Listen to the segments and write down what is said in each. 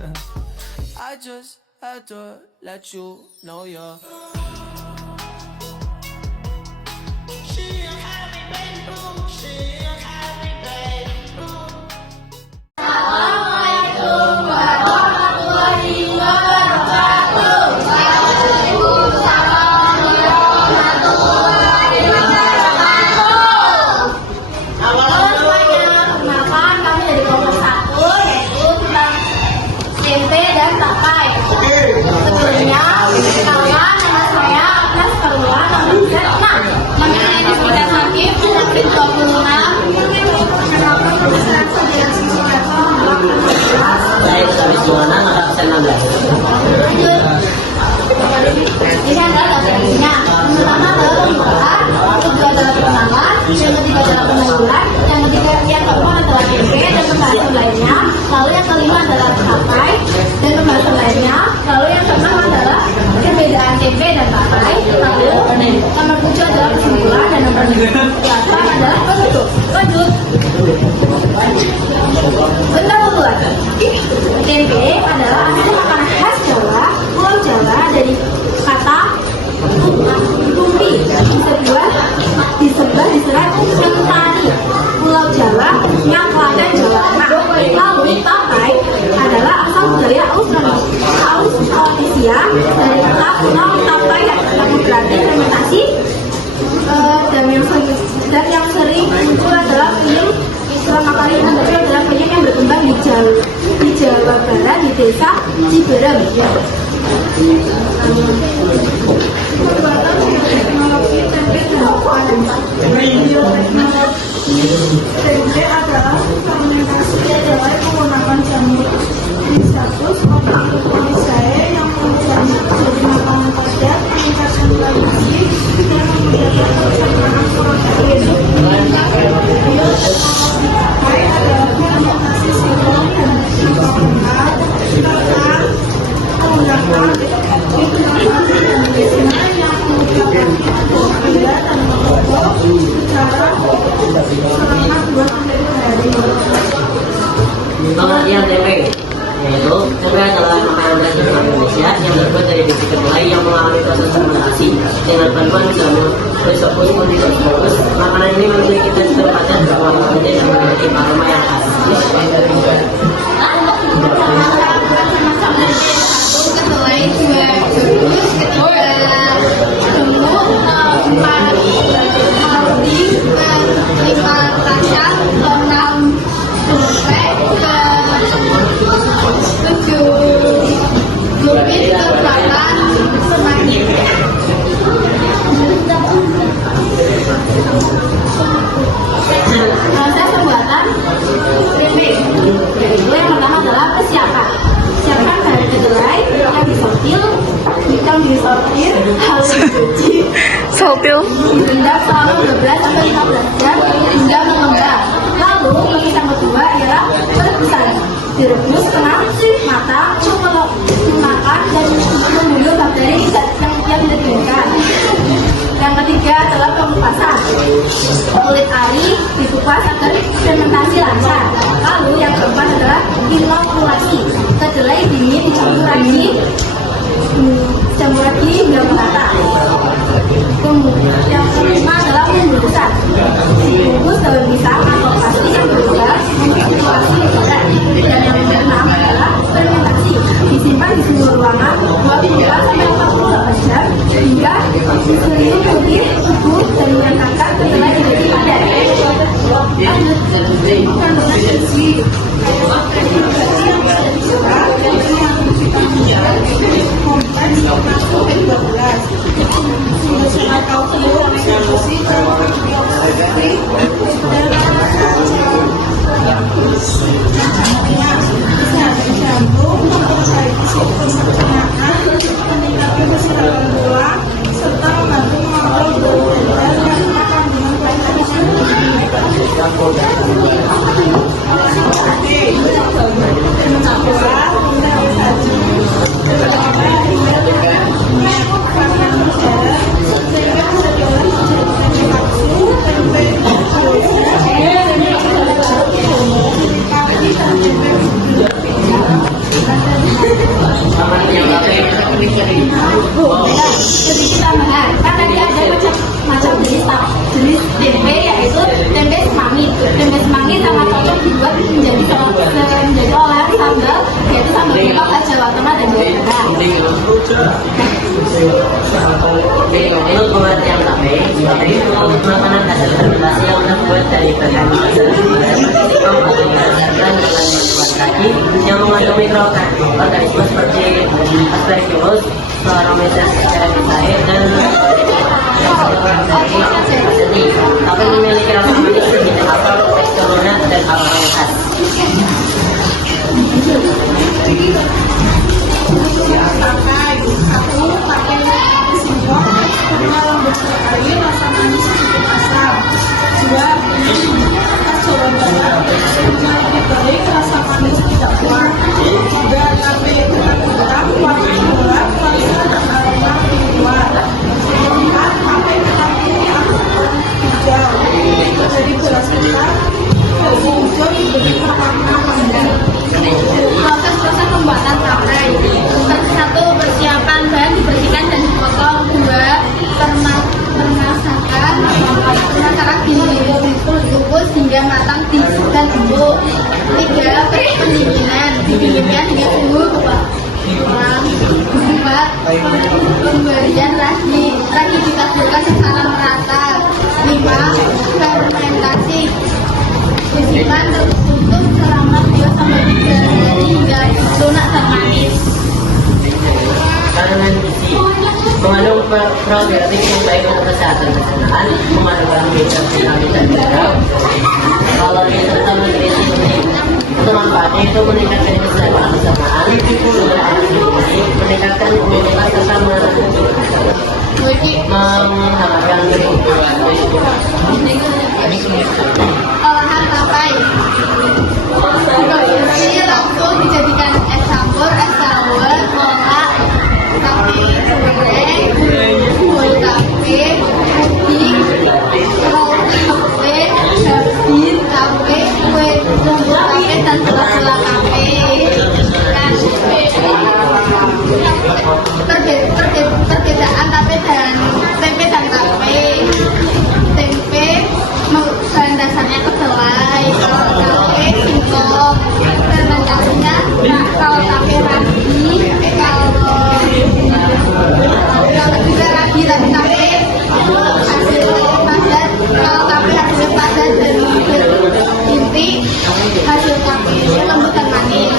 I just had to let you know you're. SMP dan pakai. Sebelumnya, kawan nama saya Agnes Karula nomor 6. Mengenai diskusi hakim penyakit 26. Penerapan pemisahan sediaan siswa level 4. Saya habis gimana maka bisa 16. Lanjut. Ini adalah dasarnya. Pertama adalah pembukaan, kedua adalah pengenalan, yang ketiga adalah pendahuluan, yang keempat adalah PP dan pembahasan lainnya, lalu yang kelima adalah pakai dan pembahasan lainnya, lalu yang keenam adalah perbedaan TP dan pakai, lalu nomor 7 adalah kesimpulan dan nomor 8 adalah penutup. Lanjut. Pendahuluan. TP adalah asli makanan khas Jawa, Pulau Jawa dari kata tumpi diserat mentari Pulau Jawa yang Klaten Jawa Tengah. Lalu pakai adalah asal budaya Austronesia dari kata pulau tapai yang berarti fermentasi dan yang sering muncul adalah peyem. Selama kali muncul adalah peyem yang berkembang di Jawa Barat di desa Ciberem. Teknologi tempe dan bioteknologi. Tempe adalah fermentasi kedelai menggunakan jamur Pistatus Oryzae yang mengubahnya menjadi makanan padat, meningkatkan produksi dan memudahkan pencernaan protein. Bioteknologi pakai adalah fermentasi sirup dan menggunakan serta menggunakan dan biasanya yang menggunakan gula dan merokok secara selama 2-3 hari. Pengertian tempe yaitu tempe adalah makanan tradisional Indonesia yang terbuat dari biji kedelai yang mengalami proses fermentasi dengan bantuan jamur Rhizopus ponticus. Makanan ini memiliki tekstur padat, berwarna putih dan memiliki aroma yang khas. Kedelai 2 jurus, ketiga gemuk, 4 maldi, 5 kacang, 6 dompet, 7 gurih, 8 semanggi. Proses pembuatan tempe. Itu yang pertama adalah persiapan. Siapkan bahan kedelai yang disortir, harus dicuci, direndam selama 12-15 jam hingga mengembang. Lalu proses yang kedua ialah perebusan. Direbus setengah matang untuk memakan dan membunuh bakteri yang tidak diinginkan. Yang ketiga adalah pengupasan. Kulit ari dikupas agar fermentasi lancar. Lalu yang keempat adalah inokulasi. Kedelai dingin dicampur lagi hingga merata. Yang kelima adalah pembungkusan. Dibungkus daun pisang atau plastik yang berubah menjadi isolasi lidah. Dan yang keenam adalah fermentasi. Disimpan di suhu ruangan 24-48 jam hingga seluruh putih subur dan menangkap kedelai menjadi padat. Lanjut. Kandungan gizi. Gizi yang bisa dicoba dan mengandung vitamin kompleks termasuk B12. Fungsional kalsium, nutrisi dan antioksidan dan kesehatan jantung, memperbaiki sistem pencernaan, meningkatkan kesehatan tulang, serta membantu mengontrol berat badan dan kandungan vitamin. Menurut pengertian tape itu makanan dasar fermentasi yang terbuat dari bahan yang mengandung mikroorganisme seperti Aspergillus, Saccharomyces cerevisiae, dan tapi memiliki rasa manis sedikit asam, tekstur lunak, dan aroma yang khas. Aku pakai simbol karena lembut sekali, rasa manis sedikit asam. Dua, kita coba karena lebih baik, rasa manis tidak kuat. Tiga, tape dengan hitam, warna gelap, rasa dan aroma keluar. Empat, tape dengan ini akan hijau. Jadi beras ketan, versi hijau diberi warna merah. Proses pembuatan tape. Satu, persiapan bahan dibersihkan dan dipotong. Dua, pemasakan dikukus hingga matang dan empuk. Tiga, pendinginan hingga suhu kurang. Empat, pemberian ragi ditaburkan secara merata. Lima, fermentasi disimpan tertutup selama 2-3 hari hingga lunak dan manis. Kandungan gizi mengandung probiotik yang baik untuk kesehatan pencernaan, mengandung karbohidrat, vitamin, dan mineral, kalori serta nutrisi penting. Untuk manfaatnya itu meningkatkan kesehatan pencernaan, meningkatkan imunitas serta menghangatkan tubuh. Olahan tape. Ini langsung dijadikan es campur, es dawet, kolak, tape goreng, kue tape, puding, roti tape, gabin tape, kue lumpur tape, dan bola-bola tape. Perbedaan tape dan tempe dan tape. Tempe bahan dasarnya kedelai, kalau tape singkong. Fermentasinya kalau tape ragi, kalau juga ragi tapi tape itu hasil padat. Kalau tape hasil padat dan inti, hasil tape itu lembut dan manis.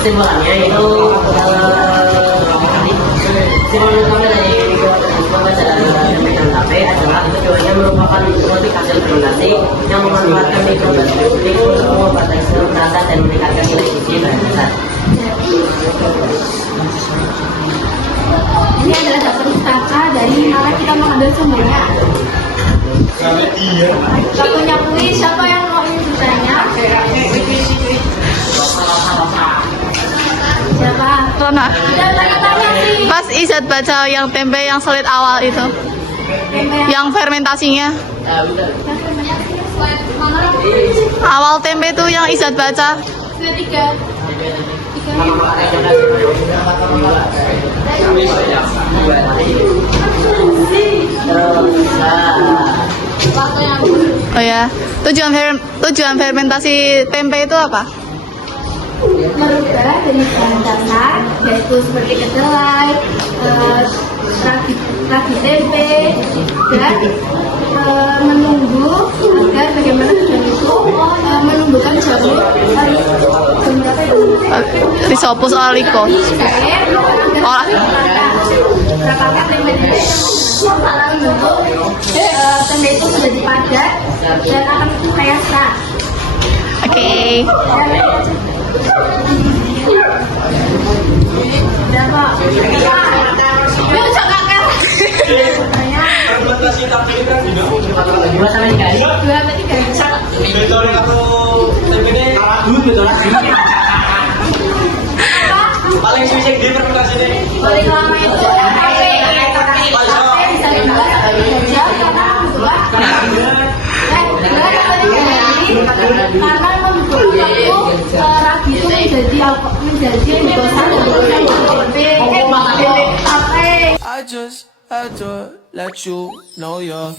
Kesimpulannya itu kesimpulan dari pembahasan tape adalah keduanya merupakan produk hasil fermentasi yang memanfaatkan mikroorganisme untuk mengubah tekstur, rasa, dan meningkatkan nilai gizi bahan dasar. Ini adalah dapur pustaka dari mana kita mengambil sumbernya. Aku nyakui siapa yang mau ini ceritanya? Siapa? Rona. Ada tanya sih. Pas Izat baca yang tempe yang selit awal itu, yang fermentasinya. Awal tempe itu yang Izat baca. Sudah tiga. Waktunya. Oh ya, tujuan fermentasi tempe itu apa? Merubah dari bahan dasar, yaitu seperti kedelai, ragi tempe, dan menunggu agar bagaimana tujuan itu menumbuhkan jamur Rhizopus oligocaucus. Berapakah tempe ini akan membentuk tempe itu sudah dipadat dan akan kayak serat. Oke. Berapa? Fermentasi tape ini kan juga 2-3 hari. 2-3 hari. betul aku tempe ini betul lagi. Paling sering di fermentasi ini. Paling lama itu tape bisa dibuat sampai 2 jam karena membuat waktu ragi itu menjadi glukosa dan tape. I just had to let you know you're